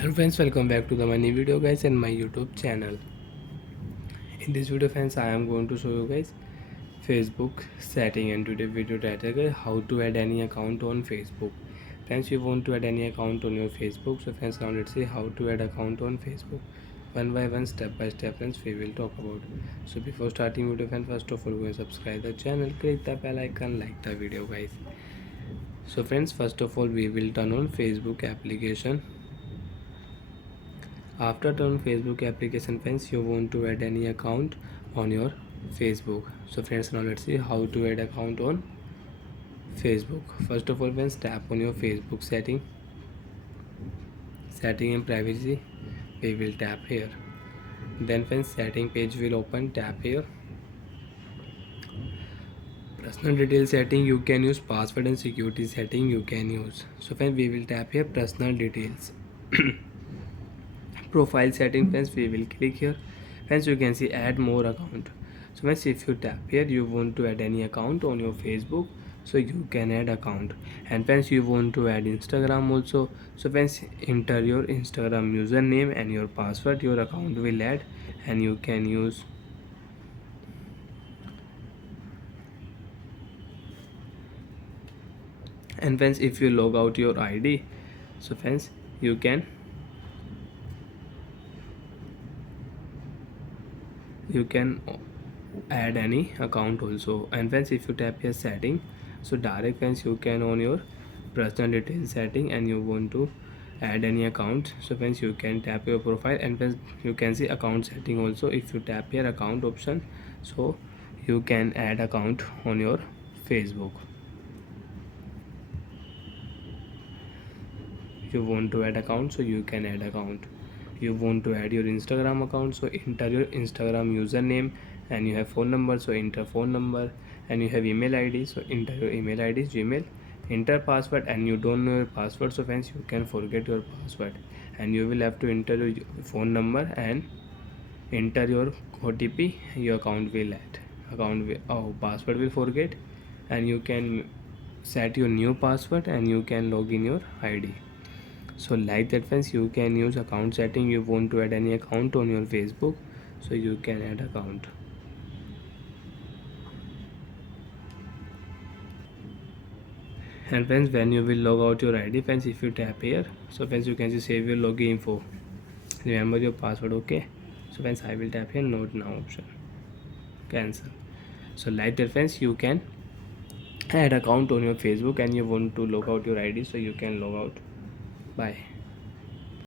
Hello friends, welcome back to my new video guys and my YouTube channel. In this video friends, I am going to show you guys Facebook setting, and today video title is how to add any account on Facebook. Friends, you want to add any account on your Facebook. So friends, now let's see how to add account on Facebook. One by one, step by step friends, we will talk about. So before starting video friends, first of all go and subscribe the channel, click the bell icon, like the video guys. So friends, first of all we will turn on Facebook application. After turn Facebook application friends, you want to add any account on your Facebook. So friends, now let's see how to add account on Facebook. First of all friends, tap on your Facebook setting and privacy. We will tap here. Then friends, setting page will open. Tap here. Personal detail setting you can use, password and security setting you can use. So friends, we will tap here personal details. Profile setting friends, we will click here. Friends, you can see add more account. So friends, if you tap here, you want to add any account on your Facebook, so you can add account. And friends, you want to add Instagram also, so friends, enter your Instagram username and your password, your account will add, and you can use. And friends, if you log out your ID, so friends, you can add any account also. And friends, if you tap here setting, so direct friends, you can on your personal details setting and you want to add any account. So friends, you can tap your profile, and friends, you can see account setting also. If you tap here account option, so you can add account on your Facebook. You want to add account, so you can add account. You want to add your Instagram account, so enter your Instagram username, and you have phone number, so enter phone number, and you have email ID, so enter your email ID, Gmail. Enter password, and you don't know your password, so friends, you can forget your password, and you will have to enter your phone number and enter your OTP. Your account will password will forget, and you can set your new password and you can log in your ID. So like that friends, you can use account setting. You want to add any account on your Facebook, so you can add account. And friends, when you will log out your ID friends, if you tap here, so friends, you can just save your login info, remember your password. Okay, so friends, I will tap here note now option, cancel. So like that friends, you can add account on your Facebook, and you want to log out your ID, so you can log out. Bye.